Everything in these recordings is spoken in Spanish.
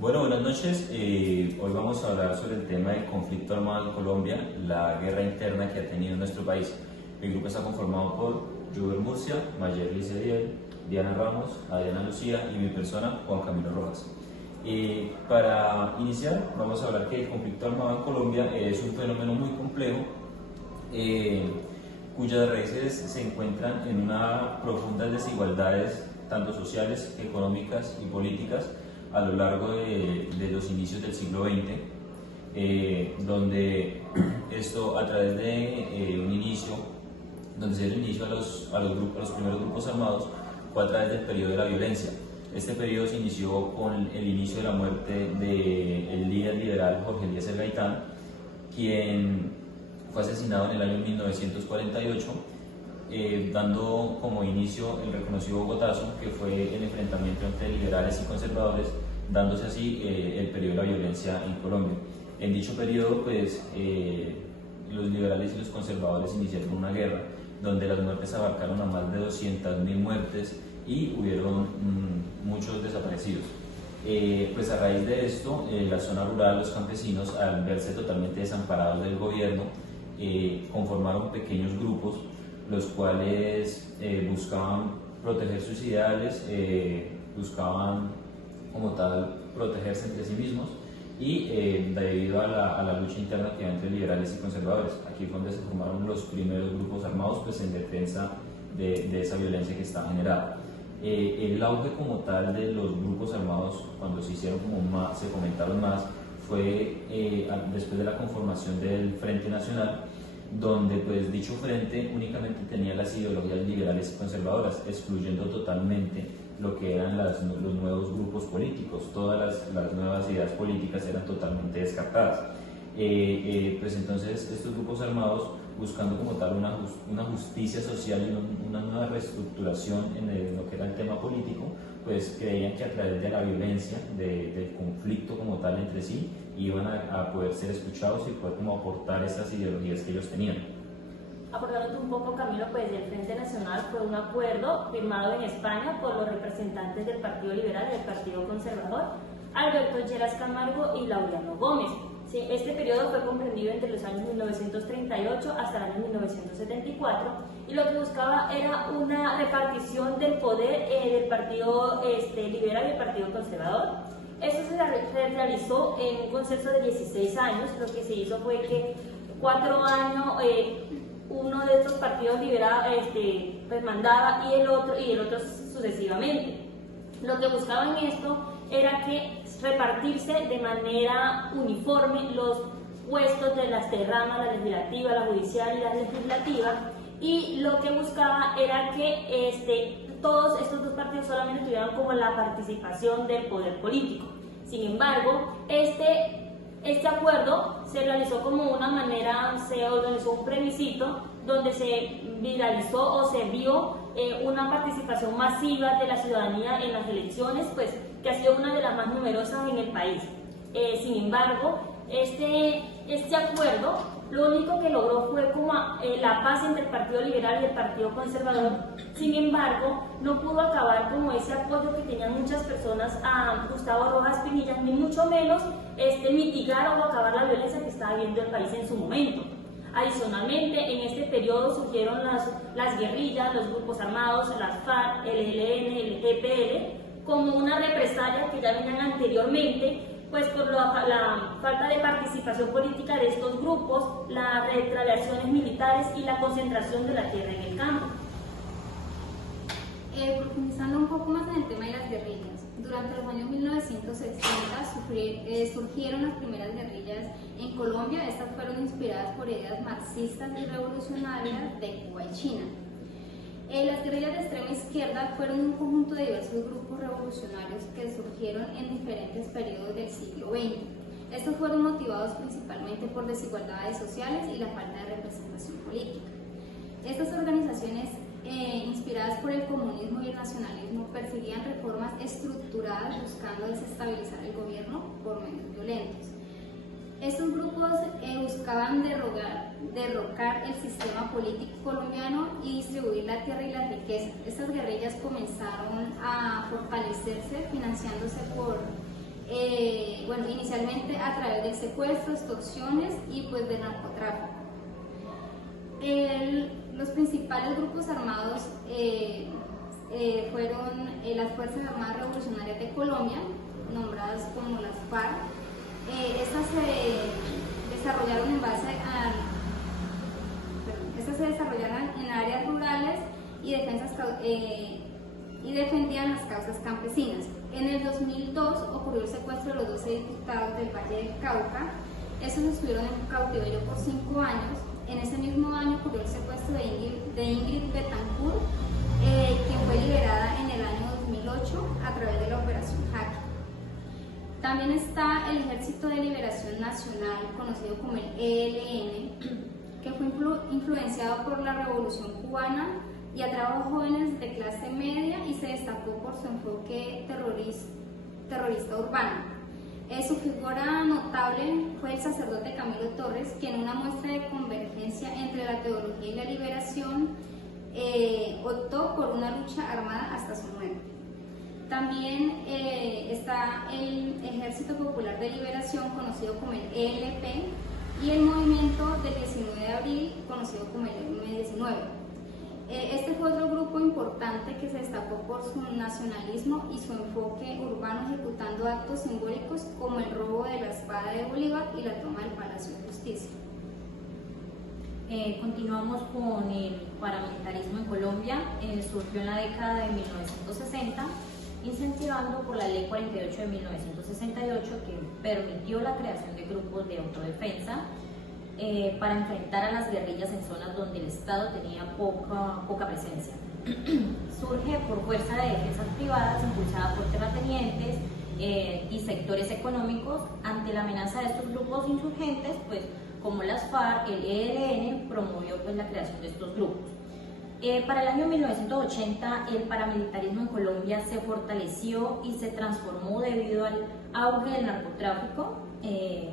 Bueno, buenas noches. Hoy vamos a hablar sobre el tema del conflicto armado en Colombia, la guerra interna que ha tenido nuestro país. El grupo está conformado por Juber Murcia, Mayerly Cediel, Diana Ramos, Adriana Lucía y mi persona, Juan Camilo Rojas. Para iniciar, vamos a hablar que el conflicto armado en Colombia es un fenómeno muy complejo, cuyas raíces se encuentran en unas profundas desigualdades, tanto sociales, económicas y políticas, a lo largo de los inicios del siglo XX, donde esto a través de un inicio, donde se dio inicio a los primeros grupos armados, fue a través del periodo de la violencia. Este periodo se inició con el inicio de la muerte del líder liberal Jorge Eliezer Gaitán, quien fue asesinado en el año 1948, dando como inicio el reconocido Bogotazo, que fue el enfrentamiento entre liberales y conservadores, dándose así el periodo de la violencia en Colombia. En dicho periodo, pues, los liberales y los conservadores iniciaron una guerra donde las muertes abarcaron a más de 200.000 muertes y hubieron muchos desaparecidos. Pues a raíz de esto, la zona rural, los campesinos, al verse totalmente desamparados del gobierno, conformaron pequeños grupos, los cuales buscaban proteger sus ideales, buscaban como tal protegerse entre sí mismos y debido a la lucha interna que había entre liberales y conservadores. Aquí fue donde se formaron los primeros grupos armados, pues en defensa de esa violencia que estaba generada. El auge como tal de los grupos armados, cuando se hicieron como más, se comentaron más, fue después de la conformación del Frente Nacional, donde pues dicho frente únicamente tenía las ideologías liberales y conservadoras, excluyendo totalmente lo que eran los nuevos grupos políticos. Todas las nuevas ideas políticas eran totalmente descartadas. Pues entonces estos grupos armados, buscando como tal una justicia social y una nueva reestructuración en lo que era el tema político, pues creían que a través de la violencia, del conflicto como tal entre sí, iban a poder ser escuchados y poder como aportar esas ideologías que ellos tenían. Abordando un poco, Camilo, pues el Frente Nacional fue un acuerdo firmado en España por los representantes del Partido Liberal y del Partido Conservador, Alberto Lleras Camargo y Laureano Gómez. Sí, este periodo fue comprendido entre los años 1938 hasta el año 1974 y lo que buscaba era una repartición del poder del Partido Liberal y el Partido Conservador. Eso se realizó en un consenso de 16 años. Lo que se hizo fue que 4 años uno de estos partidos pues mandaba y el otro sucesivamente. Lo que buscaban en esto era que repartirse de manera uniforme los puestos de las ramas, la legislativa, la judicial y la legislativa, y lo que buscaba era que todos estos dos partidos solamente tuvieran como la participación del poder político. Sin embargo, este acuerdo se realizó como una manera, se organizó un plebiscito donde se viralizó o se vio una participación masiva de la ciudadanía en las elecciones, pues que ha sido una de las más numerosas en el país. Sin embargo, este acuerdo lo único que logró fue como la paz entre el Partido Liberal y el Partido Conservador. Sin embargo, no pudo acabar como ese apoyo que tenían muchas personas a Gustavo Rojas Pinilla, ni mucho menos mitigar o acabar la violencia que estaba viviendo el país en su momento. Adicionalmente, en este periodo surgieron las guerrillas, los grupos armados, las FARC, el ELN, el EPL, como una represalia que ya venían anteriormente, pues por la falta de participación política de estos grupos, las retaliaciones militares y la concentración de la tierra en el campo. Profundizando un poco más en el tema de las guerrillas, durante los años 1960 surgieron las primeras guerrillas en Colombia. Estas fueron inspiradas por ideas marxistas y revolucionarias de Cuba y China. Las guerrillas de extrema izquierda fueron un conjunto de diversos grupos revolucionarios que surgieron en diferentes periodos del siglo XX. Estos fueron motivados principalmente por desigualdades sociales y la falta de representación política. Estas organizaciones, inspiradas por el comunismo y el nacionalismo, perseguían reformas estructuradas buscando desestabilizar el gobierno por medios violentos. Estos grupos buscaban derrocar el sistema político colombiano y distribuir la tierra y las riquezas. Estas guerrillas comenzaron a fortalecerse financiándose por bueno, inicialmente a través del secuestro, extorsiones y pues del narcotráfico. Los principales grupos armados fueron las Fuerzas Armadas Revolucionarias de Colombia, nombradas como las FARC. Estas se desarrollaron en áreas rurales y defendían las causas campesinas. En el 2002 ocurrió el secuestro de los 12 diputados del Valle del Cauca. Estos estuvieron en cautiverio por 5 años. En ese mismo año ocurrió el secuestro de Ingrid Betancourt, quien fue liberada en el año 2008 a través de la Operación Jaque. También está el Ejército de Liberación Nacional, conocido como el ELN, que fue influenciado por la Revolución Cubana y atrajo jóvenes de clase media y se destacó por su enfoque terrorista urbano. Su figura notable fue el sacerdote Camilo Torres, quien en una muestra de convergencia entre la teología y la liberación optó por una lucha armada hasta su muerte. También está el Ejército Popular de Liberación, conocido como el ELP, y el movimiento del 19 de abril, conocido como el M-19. Este fue otro grupo importante que se destacó por su nacionalismo y su enfoque urbano, ejecutando actos simbólicos como el robo de la espada de Bolívar y la toma del Palacio de Justicia. Continuamos con el paramilitarismo en Colombia. Surgió en la década de 1960, incentivando por la Ley 48 de 1968, que permitió la creación de grupos de autodefensa para enfrentar a las guerrillas en zonas donde el Estado tenía poca presencia. Surge por fuerza de defensas privadas impulsada por terratenientes y sectores económicos. Ante la amenaza de estos grupos insurgentes, pues como las FARC, el ELN promovió pues la creación de estos grupos. Para el año 1980 el paramilitarismo en Colombia se fortaleció y se transformó debido al auge del narcotráfico.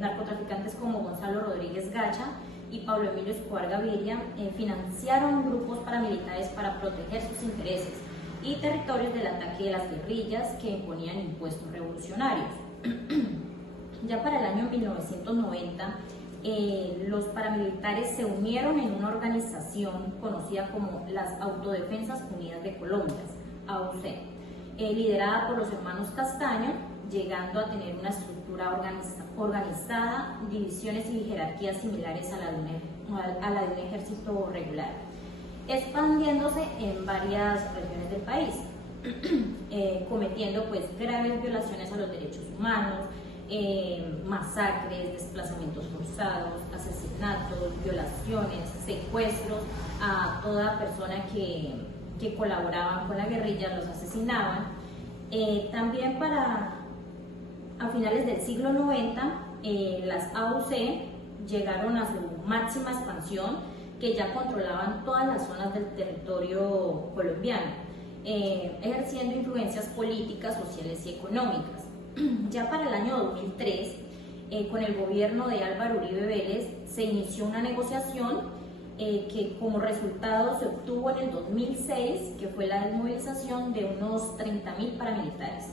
Narcotraficantes como Gonzalo Rodríguez Gacha y Pablo Emilio Escobar Gaviria financiaron grupos paramilitares para proteger sus intereses y territorios del ataque de las guerrillas que imponían impuestos revolucionarios. Ya para el año 1990 los paramilitares se unieron en una organización conocida como las Autodefensas Unidas de Colombia, AUC, liderada por los hermanos Castaño, llegando a tener una estructura organizada, divisiones y jerarquías similares a la de un ejército regular, expandiéndose en varias regiones del país, cometiendo pues graves violaciones a los derechos humanos, masacres, desplazamientos forzados, asesinatos, violaciones, secuestros a toda persona que colaboraban con la guerrilla, los asesinaban. También a finales del siglo 90, las AUC llegaron a su máxima expansión, que ya controlaban todas las zonas del territorio colombiano, ejerciendo influencias políticas, sociales y económicas. Ya para el año 2003, con el gobierno de Álvaro Uribe Vélez, se inició una negociación que como resultado se obtuvo en el 2006, que fue la desmovilización de unos 30.000 paramilitares.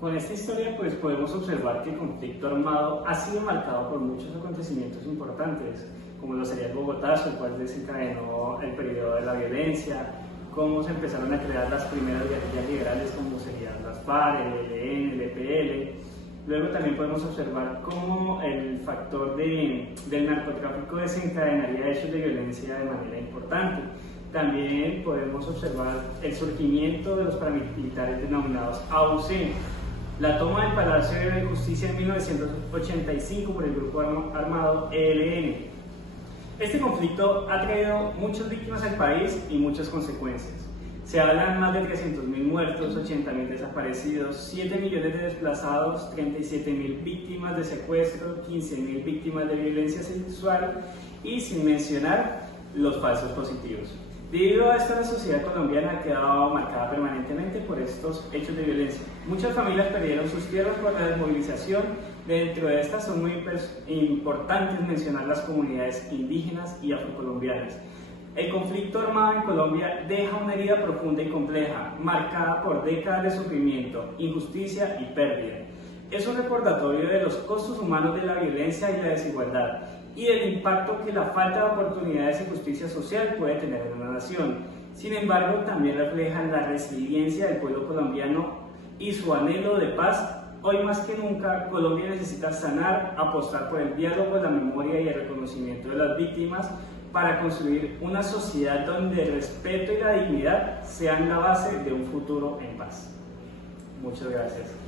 Con esta historia pues podemos observar que el conflicto armado ha sido marcado por muchos acontecimientos importantes, como lo sería el Bogotazo, el cual desencadenó el periodo de la violencia, cómo se empezaron a crear las primeras guerrillas liberales como serían las FARC, el ELN, el EPL. Luego también podemos observar cómo el factor del narcotráfico desencadenaría hechos de violencia de manera importante. También podemos observar el surgimiento de los paramilitares denominados AUC, la toma del Palacio de Justicia en 1985 por el grupo armado ELN. Este conflicto ha traído muchas víctimas al país y muchas consecuencias. Se hablan más de 300.000 muertos, 80.000 desaparecidos, 7 millones de desplazados, 37.000 víctimas de secuestro, 15.000 víctimas de violencia sexual y sin mencionar los falsos positivos. Debido a esto, la sociedad colombiana ha quedado marcada permanentemente por estos hechos de violencia. Muchas familias perdieron sus tierras por la desmovilización. Dentro de estas son muy importantes mencionar las comunidades indígenas y afrocolombianas. El conflicto armado en Colombia deja una herida profunda y compleja, marcada por décadas de sufrimiento, injusticia y pérdida. Es un recordatorio de los costos humanos de la violencia y la desigualdad, y del impacto que la falta de oportunidades y justicia social puede tener en una nación. Sin embargo, también reflejan la resiliencia del pueblo colombiano y su anhelo de paz. Hoy más que nunca, Colombia necesita sanar, apostar por el diálogo, la memoria y el reconocimiento de las víctimas para construir una sociedad donde el respeto y la dignidad sean la base de un futuro en paz. Muchas gracias.